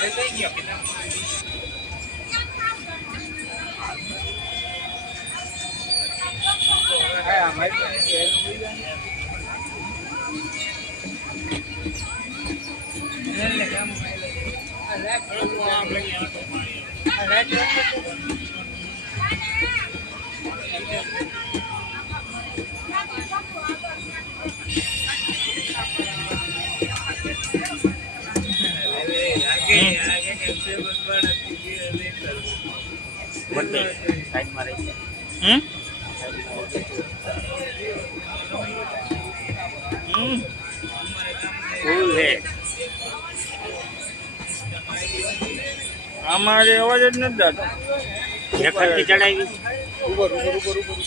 cái doanh nghiệp Việt Nam hay là mấy cái Hãy subscribe cho kênh Ghiền Mì Gõ Để không bỏ lỡ những video hấp dẫn બોલતે સાઈડમાં રહી હમ? હમ. ફૂલ હે અમારે અવાજ જ નથી દાતો એક ચડાવી ઉપર ઉપર ઉપર ઉપર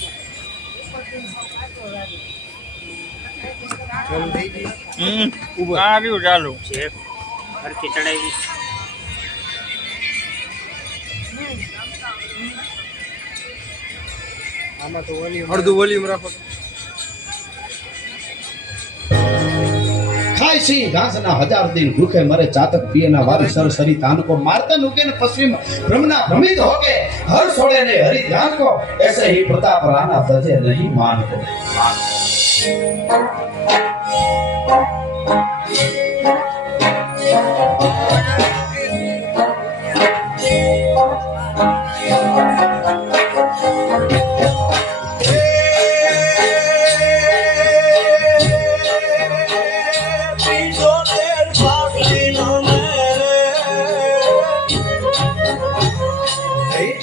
ચાલુ. છે હરખી ચડાવી આમાં તો વોલ્યુમ અડધું વોલ્યુમ રાખો. ખાય છે ઘાસના હજાર દિન ભ્રમના ऐसे ही प्रताप राणा नहीं मान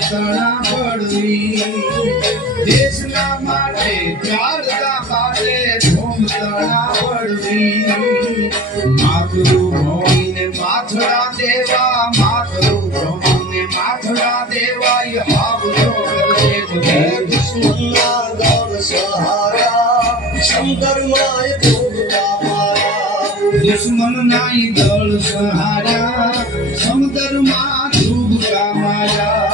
તણા પડવી દેશના માટે ચાલતા પાટે ભૂમ તણા પડવી માથું ભોઈને માથડા દેવા માથું ભોઈને માથડા દેવા આવજો સહારા શંકર માય દુશ્મન નાઈ દળ સહારા સમુદ્રમાં ડૂબકા મારા